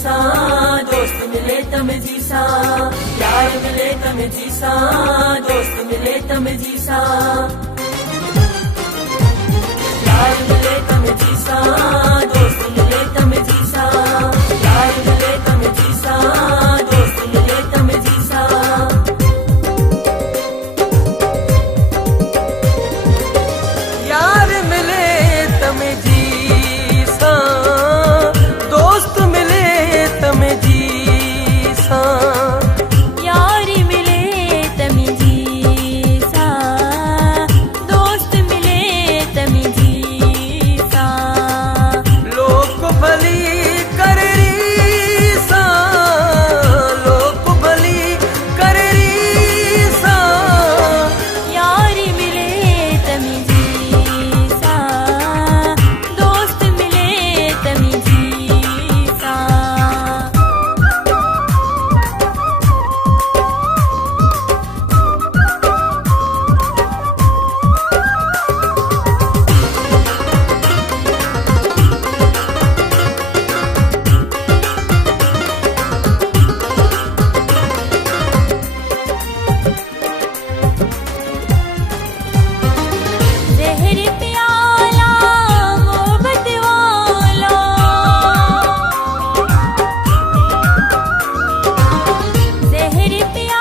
जीसा, दोस्त मिले तम जीसा, यार मिले तम जीसा, दोस्त मिले तम जीसा, यार मिले तम जीसा, दोस्त मिले तम जीसा, यार मिले तम जीसा, दोस्त मिले तम जीसा। यार मिले तम जीसा, दोस्त मिले तम जीसा, यार मिले तम जीसा, दोस्त मिले तम जीसा। लोक भली कर रीसा, लोक भली कर रीसा, यार मिले तम जीसा, दोस्त मिले तम जीसा। जहर प्याला मोहब्बत वाला, जहर प्याला